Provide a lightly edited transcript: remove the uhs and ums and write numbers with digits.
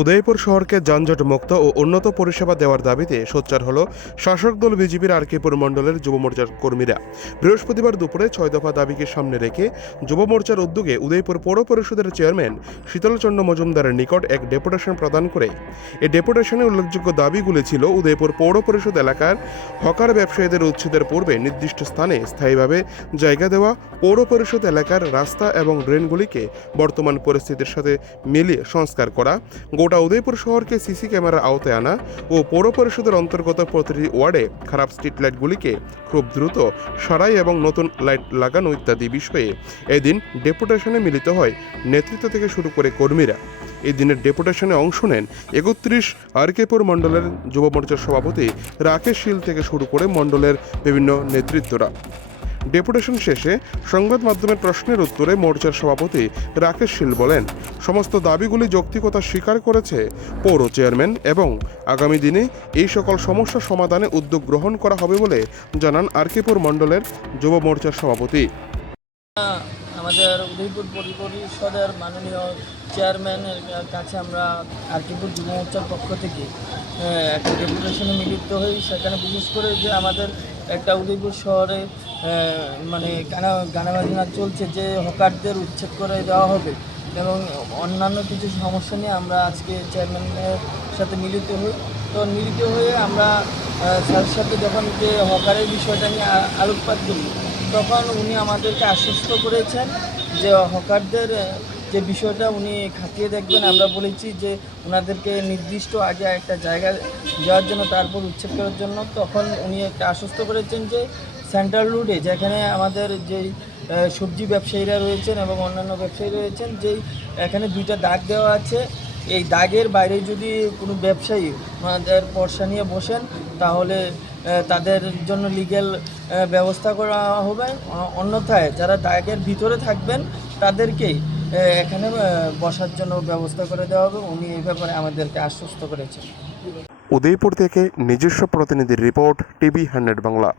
উদয়পুর শহরকে যানজট মুক্ত ও উন্নত পরিষেবা দেওয়ার দাবিতে সোচ্চার হল শাসক দল বিজেপির আরকেপুর মণ্ডলের যুব মোর্চার কর্মীরা। বৃহস্পতিবার দুপুরে 6 দফা দাবিকে সামনে রেখে যুব মোর্চার উদ্যোগে উদয়পুর পৌর পরিষদের চেয়ারম্যান শীতলচন্দ্র মজুমদারের নিকট এক ডেপুটেশন প্রদান করে। এই ডেপুটেশনে উল্লেখযোগ্য দাবিগুলি ছিল উদয়পুর পৌর পরিষদ এলাকার হকার ব্যবসায়ীদের উচ্ছেদের পূর্বে নির্দিষ্ট স্থানে স্থায়ীভাবে জায়গা দেওয়া, পৌর পরিষদ এলাকার রাস্তা এবং ড্রেনগুলিকে বর্তমান পরিস্থিতির সাথে মিলিয়ে সংস্কার করা, গোটা উদয়পুর শহরকে সিসি ক্যামেরার আওতায় আনা ও পৌর পরিষদের অন্তর্গত প্রতিটি ওয়ার্ডে খারাপ স্ট্রিট লাইটগুলিকে খুব দ্রুত সারাই এবং নতুন লাইট লাগানো ইত্যাদি বিষয়ে এদিন ডেপুটেশনে মিলিত হয় নেতৃত্ব থেকে শুরু করে কর্মীরা। এই দিনের ডেপুটেশনে অংশ নেন 31 আরকেপুর মণ্ডলের যুব মোর্চার সভাপতি রাকেশ শীল থেকে শুরু করে মণ্ডলের বিভিন্ন নেতৃত্বরা। ডেপুটেশন শেষে সংবাদ মাধ্যমের প্রশ্নের উত্তরে মোর্চার সভাপতি রাকেশ শীল বলেন, সমস্ত দাবিগুলি যৌক্তিকতা স্বীকার করেছে পৌর চেয়ারম্যান এবং আগামী দিনে এই সকল সমস্যা সমাধানে উদ্যোগ গ্রহণ করা হবে বলে জানান আরকেপুর মণ্ডলের যুব মোর্চার সভাপতি। আমাদের উদয়পুর পরিষদের মাননীয় চেয়ারম্যানের কাছে আমরা আরকেপুর যুব মোর্চার পক্ষ থেকে একটা ডেপুটেশনে মিলিত হই। সেখানে বিশেষ করে যে আমাদের একটা উদয়পুর শহরে মানে গানা বাজনা চলছে, যে হকারদের উচ্ছেদ করে দেওয়া হবে এবং অন্যান্য কিছু সমস্যা নিয়ে আমরা আজকে চেয়ারম্যানের সাথে মিলিত হই। তো মিলিত হয়ে আমরা স্যারের সাথে যখন যে হকারের বিষয়টা নিয়ে আলোকপাত করি, তখন উনি আমাদেরকে আশ্বস্ত করেছেন যে হকারদের যে বিষয়টা উনি খাতিয়ে দেখবেন। আমরা বলেছি যে ওনাদেরকে নির্দিষ্ট আগে একটা জায়গা যাওয়ার জন্য, তারপর উচ্ছেদ করার জন্য। তখন উনি একটা আশ্বস্ত করেছেন যে সেন্ট্রাল রোডে যেখানে আমাদের যেই সবজি ব্যবসায়ীরা রয়েছেন এবং অন্যান্য ব্যবসায়ী রয়েছেন, যেই এখানে 2টা দাগ দেওয়া আছে, এই দাগের বাইরে যদি কোনো ব্যবসায়ী ওনাদের পর্সা নিয়ে বসেন তাহলে তাদের জন্য লিগ্যাল ব্যবস্থা করা হবে। অন্যথায় যারা দাগের ভিতরে থাকবেন তাদেরকেই এখানে বসার জন্য ব্যবস্থা করে দেওয়া হবে। উনি এই ব্যাপারে আমাদেরকে আশ্বস্ত করেছেন। উদয়পুর থেকে নিজস্ব প্রতিনিধির রিপোর্ট, টিভি 100 বাংলা।